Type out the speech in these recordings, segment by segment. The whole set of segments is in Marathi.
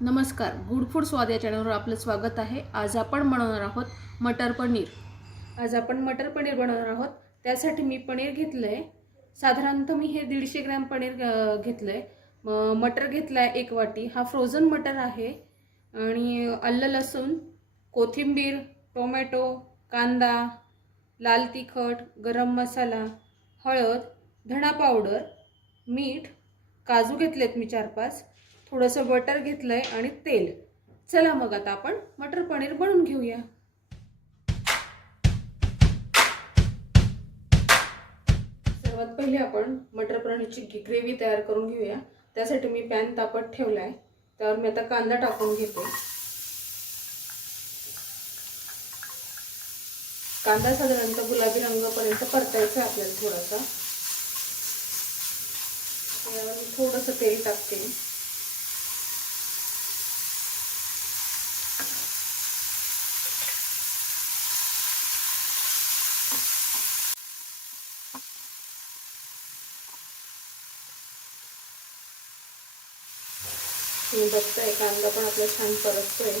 नमस्कार, गुड फूड स्वाद या चॅनलवर आपलं स्वागत आहे। आज आपण बनवणार आहोत मटर पनीर। बनवणार आहोत। त्यासाठी मी पनीर घेतलंय। साधारणतः मी हे 150 ग्रॅम पनीर घेतलंय। मटर घेतलाय 1 वाटी। हा फ्रोझन मटर आहे आणि आलं लसूण, कोथिंबीर, टोमॅटो, कांदा, लाल तिखट, गरम मसाला, हळद, धणा पावडर, मीठ, काजू घेतलेत मी 4-5, थोडंसं बटर घेतलंय आणि तेल। चला मग आता आपण मटर पनीर बनवून घेऊया। सर्वात पहिले आपण मटर पनीरची ग्रेव्ही तयार करून घेऊया। त्यासाठी मी पॅन तापत ठेवलाय। त्यावर मी आता कांदा टाकून घेते। कांदा साधारणतः गुलाबी रंगापर्यंत परतायचा आहे आपल्याला थोडासा। यावर मी थोडंसं तेल टाकते। तुम्ही बघताय कांदा पण आपला छान परततोय।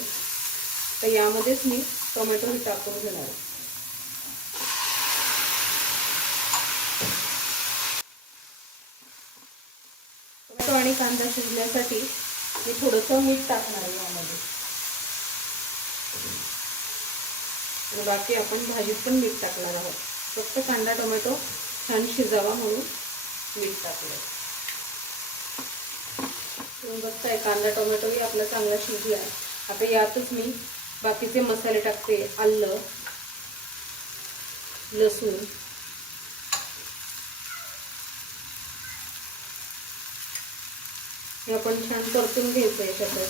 तर यामध्येच मी टोमॅटो ही टाकून घेणार आहे। टोमॅटो आणि कांदा शिजण्यासाठी मी थोडंसं मीठ टाकणार आहे यामध्ये। आणि बाकी आपण भाजीत पण मीठ टाकणार आहोत। फक्त कांदा टोमॅटो छान शिजावा म्हणून मीठ टाकलंय। तुम्ही बघताय कांदा टोमॅटोही आपला चांगला शिजला आहे। आता यातच मी बाकीचे मसाले टाकते। आलं, लसूण, हे आपण छान परतून घ्यायचं याच्यात।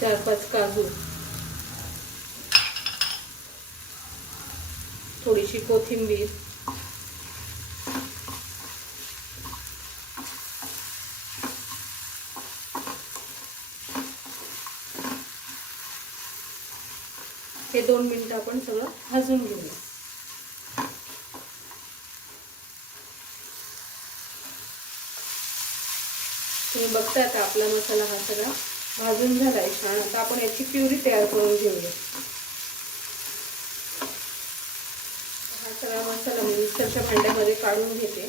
चार 5 काजू, थोडीशी कोथिंबीर, हे 2 मिनिटं आपण सगळं भाजून घेऊया। तुम्ही बघताय आता आपला मसाला हा सगळा भाजून झालाय छान। आता आपण याची प्युरी तयार करून घेऊया। हा सगळा मसाला मी मिक्सरच्या भांड्यामध्ये काढून घेते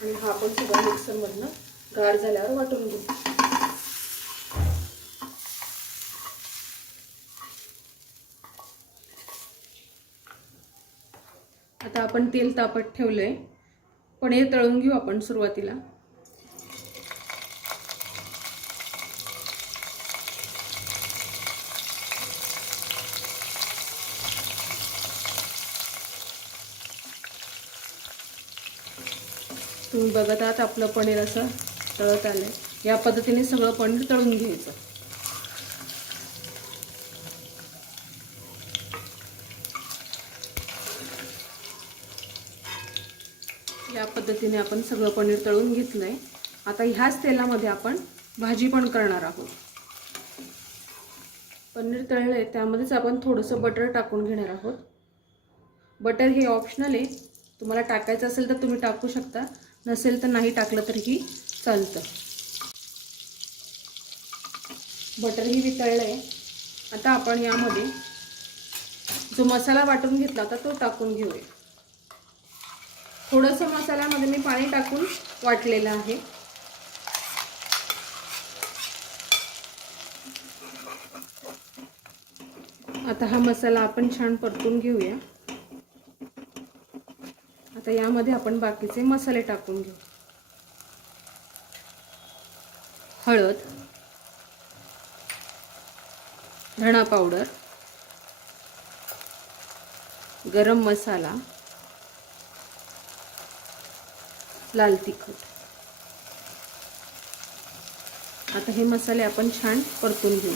आणि हा आपण सगळा मिक्सरमधनं गार झाल्यावर वाटून घेऊ। आता आपण तेल तापत ठेवलंय। पनीर तळून घेऊ आपण सुरुवातीला। तुम्ही बघत आहात आपलं पनीर असं तळत आलंय। या पद्धतीने सगळं पनीर तळून घ्यायचं। या पद्धतीने आपण सगळं पनीर तळून घेतलंय। आता ह्याच तेलामध्ये आपण भाजी पण करणार आहोत। पनीर तळलंय त्यामध्येच आपण थोडंसं बटर टाकून घेणार आहोत। बटर हे ऑप्शनल आहे। तुम्हाला टाकायचं असेल तर तुम्ही टाकू शकता, नसेल तर नाही टाकलं तरीही चालतं। बटरही वितळलंय। आता आपण यामध्ये जो मसाला वाटून घेतला होता तो टाकून घेऊया। थोडंसं मसाल्यामध्ये मी पाणी टाकून वाटलेलं आहे। आता हा मसाला आपण छान परतून घेऊया। आता यामध्ये आपण बाकीचे मसाले टाकून घेऊ। हळद, धणा पावडर, गरम मसाला, लाल तिखट। आता हे मसाले आपण छान परतून घेऊ।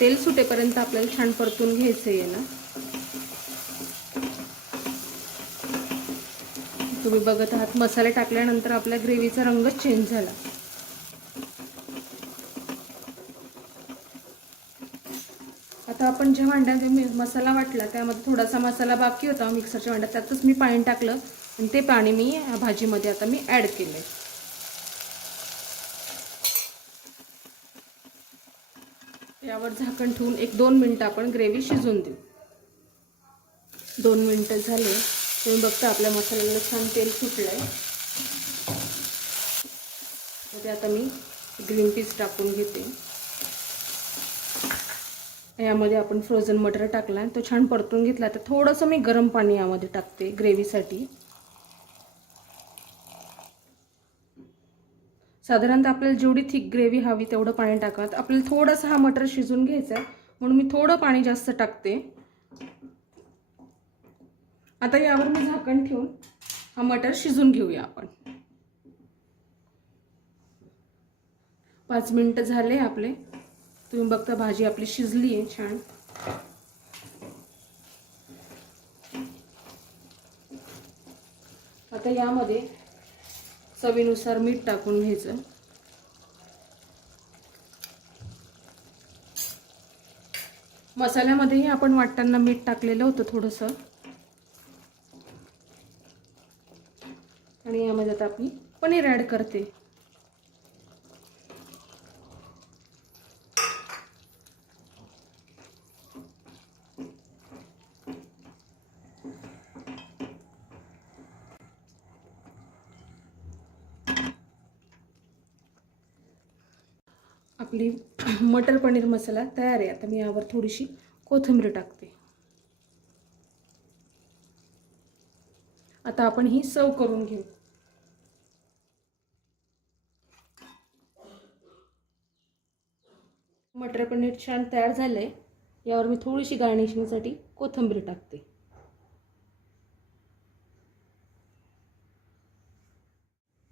तेल सुटेपर्यंत आपल्याला छान परतून घ्यायचं आहे ना। तुम्ही बघत आहात मसाले टाकल्यानंतर आपल्या ग्रेव्हीचा रंगच चेंज झाला। आता आपण ज्या भांड्यात मसाला वाटला त्यामध्ये थोडासा मसाला बाकी होता मिक्सरच्या भांड्यात, त्यातच मी पाणी टाकलं आणि ते पाणी मी या भाजीमध्ये आता मी ॲड केलं आहे. यावर झाकण ठेवून 1-2 मिनटं आपण ग्रेव्ही शिजवून देऊ. 2 मिनटं झाले. तुम्ही बघता आपल्या मसाल्याला छान तेल सुटलं आहे. तर आता मी ग्रीन पीस टाकून घेते. यामध्ये आपण फ्रोझन मटर टाकला, तो छान परतून घेतला. तर थोडंसं मी गरम पाणी यामध्ये टाकते ग्रेव्हीसाठी. साधारणतः आपल्याला जेवढी थिक ग्रेव्ही हवी तेवढं पाणी टाकावं. आपल्याला थोडासा हा मटर शिजून घ्यायचा आहे म्हणून मी थोडं पाणी जास्त टाकते. आता यावर मी झाकण ठेवून हा मटर शिजून घेऊया आपण. 5 मिनिटं झाले आपले. तुम्ही बघता भाजी आपली शिजली आहे छान. आता यामध्ये चवीनुसार मीठ टाकून घ्यायचं. मसाल्यामध्येही आपण वाटताना मीठ टाकलेलं होतं थोडंसं. आणि यामध्ये आता आपली पनीर ॲड करते. आपली मटर पनीर मसाला तयार आहे. आता मी यावर थोडीशी कोथिंबीर टाकते. आता आपण ही सर्व करून घेऊ. मटर पनीर छान तयार झालंय. यावर मी थोडीशी गार्निशिंगसाठी कोथिंबीर टाकते.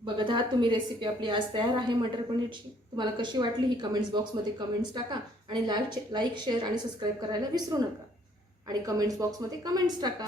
बघत आहात तुम्ही रेसिपी आपली आज तयार आहे मटर पनीरची. तुम्हाला कशी वाटली ही कमेंट्स बॉक्समध्ये कमेंट्स टाका आणि लाईक शेअर आणि सबस्क्राईब करायला विसरू नका. आणि कमेंट्स बॉक्समध्ये कमेंट्स टाका.